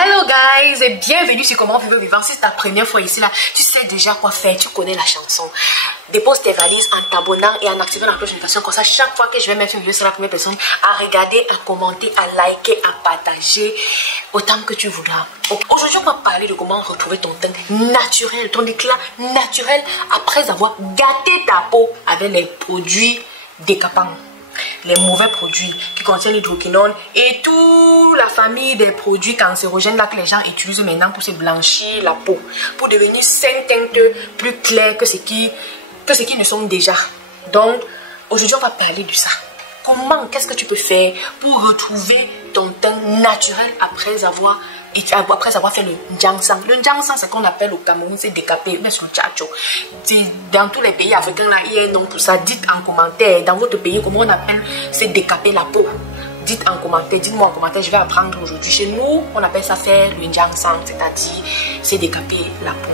Hello guys et bienvenue sur Comment Vivre Vivant. Si c'est ta première fois ici là, tu sais déjà quoi faire, tu connais la chanson. Dépose tes valises en t'abonnant et en activant la cloche de notification. Comme ça, chaque fois que je vais mettre une vidéo sur la première personne, à regarder, à commenter, à liker, à partager, autant que tu voudras. Aujourd'hui, on va parler de comment retrouver ton teint naturel, ton éclat naturel après avoir gâté ta peau avec les produits décapants. Les mauvais produits qui contiennent l'hydroquinone et toute la famille des produits cancérogènes là que les gens utilisent maintenant pour se blanchir la peau, pour devenir 5 teintes plus claires que ce qui ne sont déjà. Donc aujourd'hui on va parler de ça. Comment, qu'est-ce que tu peux faire pour retrouver ton teint naturel après avoir fait le Njansang. Le Njansang, c'est ce qu'on appelle au Cameroun, c'est décapé, mais c'est le tchatcho. Dans tous les pays africains, là, il y a un nom pour ça. Dites en commentaire, dans votre pays, comment on appelle, c'est décaper la peau. Dites en commentaire, dites-moi en commentaire, je vais apprendre aujourd'hui. Chez nous, on appelle ça faire le Njansang, c'est-à-dire, c'est décaper la peau.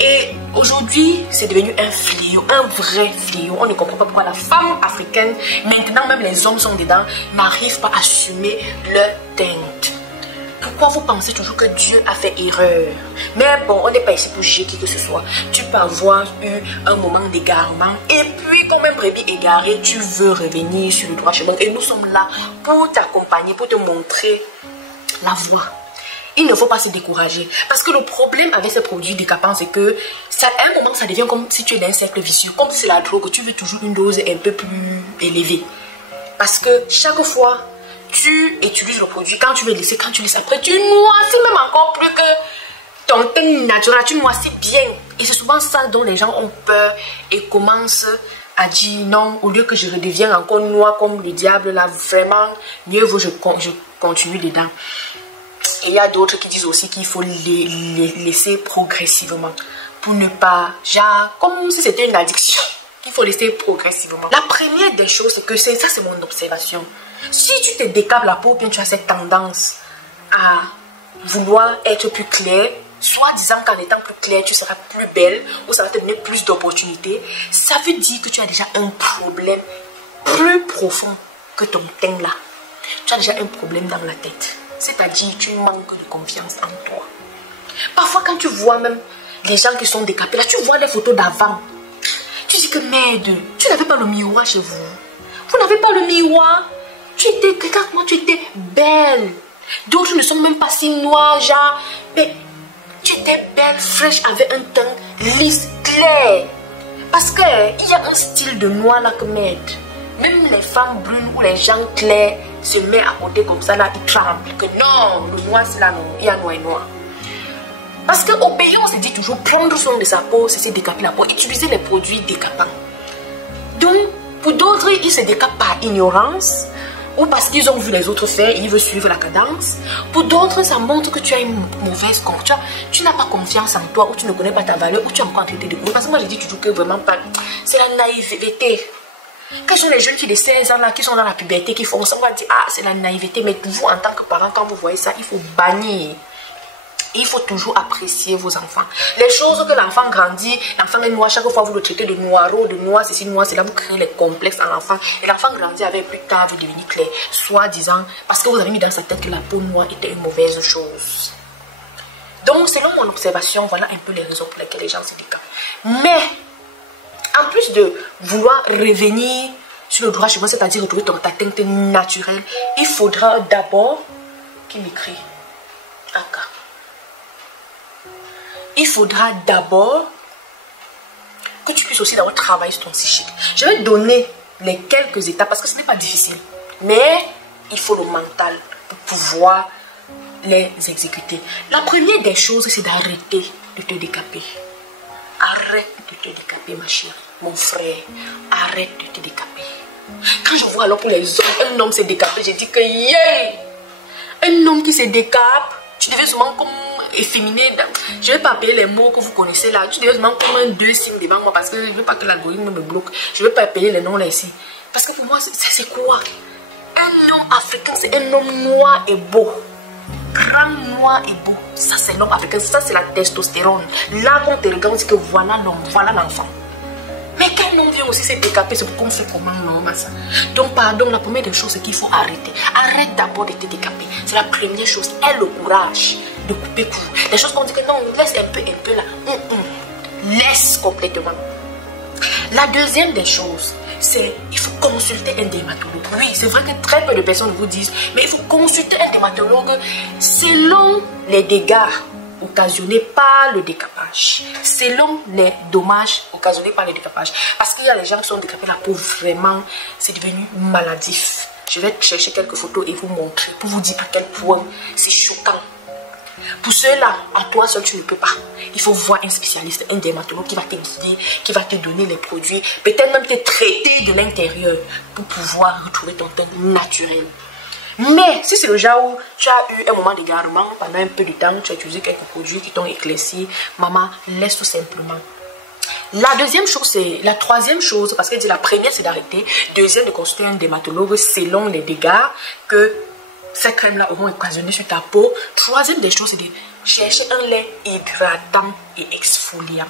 Et aujourd'hui, c'est devenu un fléau, un vrai fléau. On ne comprend pas pourquoi la femme africaine, maintenant même les hommes sont dedans, n'arrivent pas à assumer leur teinte. Pourquoi vous pensez toujours que Dieu a fait erreur? Mais bon, on n'est pas ici pour juger qui que ce soit. Tu peux avoir eu un moment d'égarement et puis comme un brebis égaré, tu veux revenir sur le droit chemin. Et nous sommes là pour t'accompagner, pour te montrer la voie. Il ne faut pas se décourager. Parce que le problème avec ces produits décapants, c'est que à un moment, ça devient comme si tu es dans un cercle vicieux. Comme si c'est la drogue, tu veux toujours une dose un peu plus élevée. Parce que chaque fois, tu utilises le produit, quand tu veux laisser, quand tu laisses après, tu noircis même encore plus que ton teint naturel, tu noircis bien. Et c'est souvent ça dont les gens ont peur et commencent à dire non, au lieu que je redevienne encore noir comme le diable, là, vraiment, mieux vaut je continue dedans. Et il y a d'autres qui disent aussi qu'il faut les laisser progressivement pour ne pas, genre, comme si c'était une addiction, qu'il faut laisser progressivement. La première des choses, c'est que ça, c'est mon observation. Si tu te décapes la peau, bien tu as cette tendance à vouloir être plus clair, soit disant qu'en étant plus clair, tu seras plus belle ou ça va te donner plus d'opportunités, ça veut dire que tu as déjà un problème plus profond que ton teint là. Tu as déjà un problème dans la tête. C'est-à-dire tu manques de confiance en toi. Parfois quand tu vois même les gens qui sont décapés, là tu vois les photos d'avant. Tu dis que merde, tu n'avais pas le miroir chez vous. Vous n'avez pas le miroir. Tu étais, regarde-moi, tu étais belle. D'autres ne sont même pas si noirs, genre. Mais tu étais belle, fraîche, avec un teint lisse, clair. Parce qu'il y a un style de noir là que merde. Même les femmes brunes ou les gens clairs se mettent à côté comme ça là, ils tremblent. Que non, le noir c'est là, non, il y a noir et noir. Parce qu'au pays, on se dit toujours prendre soin de sa peau, c'est se décaper la peau, utiliser les produits décapants. Donc, pour d'autres, ils se décapent par ignorance. Ou parce qu'ils ont vu les autres faire et ils veulent suivre la cadence. Pour d'autres, ça montre que tu as une mauvaise confiance. Tu n'as pas confiance en toi, ou tu ne connais pas ta valeur, ou tu es encore en train de découvrir. Parce que moi, je dis toujours que vraiment pas. C'est la naïveté. Quels sont les jeunes qui de 16 ans là, qui sont dans la puberté, qui font ça? On va dire, ah, c'est la naïveté. Mais vous, en tant que parent, quand vous voyez ça, il faut bannir. Il faut toujours apprécier vos enfants. Les choses que l'enfant grandit, l'enfant est noir, chaque fois vous le traitez de noiro, de noir, ceci, noir, c'est là vous créez les complexes à l'enfant. Et l'enfant grandit avec plus tard, vous devenez clair. Soit disant, parce que vous avez mis dans sa tête que la peau noire était une mauvaise chose. Donc, selon mon observation, voilà un peu les raisons pour lesquelles les gens se décapent. Mais, en plus de vouloir revenir sur le droit chemin, c'est-à-dire retrouver ta teinte naturelle, il faudra d'abord qu'il m'écrit un cas. Il faudra d'abord que tu puisses aussi d'abord travailler sur ton psychique. Je vais donner les quelques étapes parce que ce n'est pas difficile. Mais il faut le mental pour pouvoir les exécuter. La première des choses, c'est d'arrêter de te décaper. Arrête de te décaper, ma chérie, mon frère. Arrête de te décaper. Quand je vois alors pour les hommes, un homme s'est décapé, j'ai dit que yeah! Un homme qui se décape, tu devais souvent comme efféminé. Je ne vais pas appeler les mots que vous connaissez là. Tu devais souvent comme un 2 signes devant moi parce que je ne veux pas que l'algorithme me bloque. Je ne vais pas appeler les noms là ici. Parce que pour moi, c'est quoi? Un homme africain, c'est un homme noir et beau. Grand, noir et beau. Ça, c'est l'homme africain. Ça, c'est la testostérone. Là, quand tu regardes, c'est que voilà l'homme, voilà l'enfant. Mais quel homme vient aussi se décaper, c'est pourquoi on fait comment non, ça. Donc, pardon, la première des choses, c'est qu'il faut arrêter. Arrête d'abord de te décaper. C'est la première chose. Aie le courage de couper court. Les choses qu'on dit que non, laisse un peu là. Laisse complètement. La deuxième des choses, c'est il faut consulter un dermatologue. Oui, c'est vrai que très peu de personnes vous disent, mais il faut consulter un dermatologue selon les dégâts occasionnés par le décapage, selon les dommages occasionnés par le décapage. Parce qu'il y a les gens qui sont décapés, la peau vraiment, c'est devenu maladif. Je vais chercher quelques photos et vous montrer pour vous dire à quel point c'est choquant. Pour cela, à toi seul, tu ne peux pas. Il faut voir un spécialiste, un dermatologue qui va te guider, qui va te donner les produits, peut-être même te traiter de l'intérieur pour pouvoir retrouver ton teint naturel. Mais si c'est le genre où tu as eu un moment d'égarement, pendant un peu de temps, tu as utilisé quelques produits qui t'ont éclairci, maman, laisse tout simplement. La deuxième chose, c'est la troisième chose, parce qu'elle dit la première c'est d'arrêter, deuxième de consulter un dermatologue selon les dégâts que ces crèmes-là auront occasionné sur ta peau. Troisième des choses, c'est de chercher un lait hydratant et exfoliant.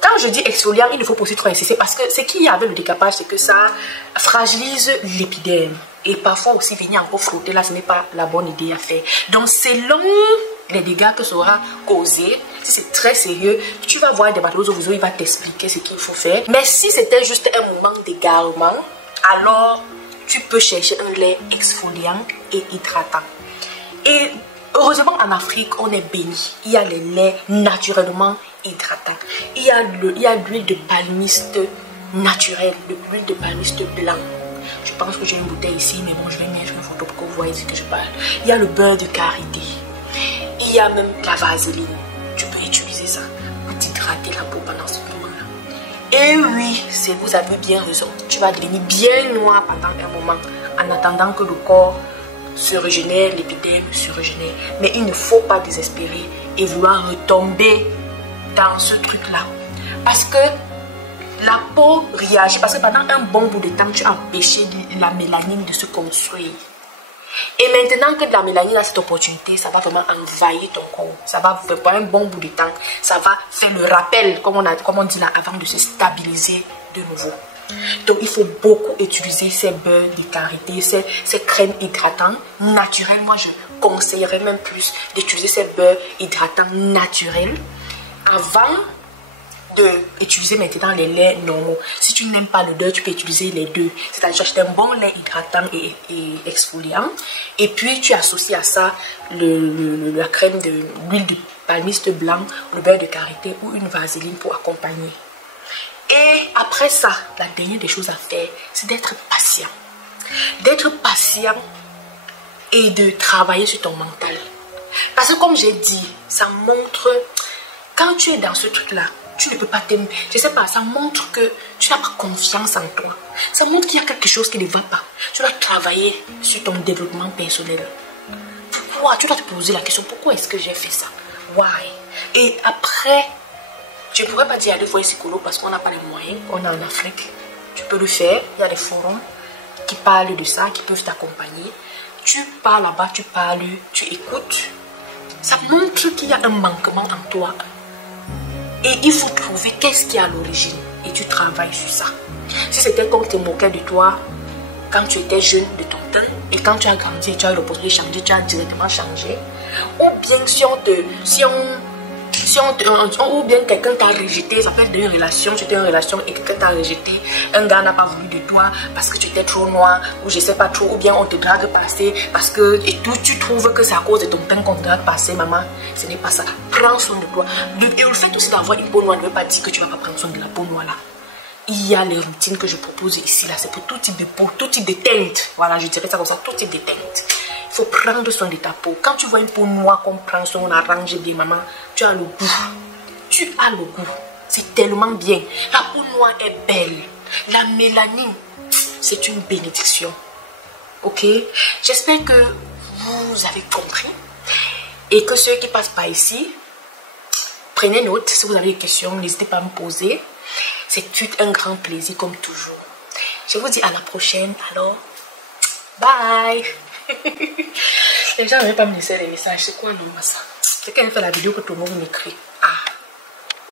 Quand je dis exfoliant, il ne faut pas aussi trop insister parce que ce qu'il y a avec le décapage, c'est que ça fragilise l'épiderme. Et parfois aussi venir encore frotter là, ce n'est pas la bonne idée à faire. Donc selon les dégâts que ça aura causé, si c'est très sérieux, tu vas voir des dermatologue, il va t'expliquer ce qu'il faut faire. Mais si c'était juste un moment d'égarement, alors tu peux chercher un lait exfoliant et hydratant. Et heureusement en Afrique, on est béni. Il y a les laits naturellement hydratants. Il y a l'huile de palmiste naturelle, l'huile de palmiste blanc. Je pense que j'ai une bouteille ici, mais bon, je vais mettre une photo pour que vous voyez ce que je parle. Il y a le beurre de karité. Il y a même la vaseline. Tu peux utiliser ça pour t'hydrater la peau pendant ce moment-là. Et oui, vous avez bien raison. Tu vas devenir bien noir pendant un moment en attendant que le corps se régénère, l'épiderme se régénère. Mais il ne faut pas désespérer et vouloir retomber dans ce truc-là. Parce que la peau réagit. Parce que pendant un bon bout de temps, tu as empêché la mélanine de se construire. Et maintenant que la mélanine a cette opportunité, ça va vraiment envahir ton corps. Ça va pendant un bon bout de temps. Ça va faire le rappel, comme on dit là, avant de se stabiliser de nouveau. Donc il faut beaucoup utiliser ces beurres de karité, ces crèmes hydratantes naturelles. Moi je conseillerais même plus d'utiliser ces beurres hydratants naturels avant d'utiliser maintenant les laits normaux. Si tu n'aimes pas le beurre, tu peux utiliser les deux. C'est-à-dire acheter un bon lait hydratant et exfoliant. Et puis tu associes à ça la crème de l'huile de palmiste blanc, le beurre de karité ou une vaseline pour accompagner. Et après ça, la dernière des choses à faire, c'est d'être patient. D'être patient et de travailler sur ton mental. Parce que comme j'ai dit, ça montre, quand tu es dans ce truc-là, tu ne peux pas t'aimer. Je sais pas, ça montre que tu n'as pas confiance en toi. Ça montre qu'il y a quelque chose qui ne va pas. Tu dois travailler sur ton développement personnel. Pourquoi? Tu dois te poser la question, pourquoi est-ce que j'ai fait ça? Why? Et après, je ne pourrais pas dire aller voir un psychologue parce qu'on n'a pas les moyens. On est en Afrique. Tu peux le faire. Il y a des forums qui parlent de ça, qui peuvent t'accompagner. Tu pars là-bas, tu parles, tu écoutes. Ça montre qu'il y a un manquement en toi. Et il faut trouver qu'est-ce qui est à l'origine. Et tu travailles sur ça. Si c'était comme te moquais de toi quand tu étais jeune, de ton temps, et quand tu as grandi, tu as eu l'opportunité de changer, tu as directement changé. Ou bien ou bien quelqu'un t'a rejeté, ça peut être une relation, tu étais en relation et quelqu'un t'a rejeté, un gars n'a pas voulu de toi parce que tu étais trop noir, ou je sais pas trop, ou bien on te drague passer parce que, et tout, tu trouves que c'est à cause de ton teint qu'on te drague passer, maman, ce n'est pas ça. Prends soin de toi. Et le fait aussi d'avoir une peau noire ne veut pas dire que tu ne vas pas prendre soin de la peau noire là. Il y a les routines que je propose ici là, c'est pour tout type de peau, tout type de teinte. Voilà, je dirais ça comme ça, tout type de teinte. Il faut prendre soin de ta peau. Quand tu vois une peau noire qu'on prend soin, on arrange bien, maman, tu as le goût. Tu as le goût. C'est tellement bien. La peau noire est belle. La mélanine, c'est une bénédiction. Ok? J'espère que vous avez compris. Et que ceux qui passent par ici, prenez note. Si vous avez des questions, n'hésitez pas à me poser. C'est un grand plaisir comme toujours. Je vous dis à la prochaine. Alors, bye. Les gens ne veulent pas me laisser les messages. C'est quoi non ça? C'est quand même fait la vidéo que tout le monde m'écrit.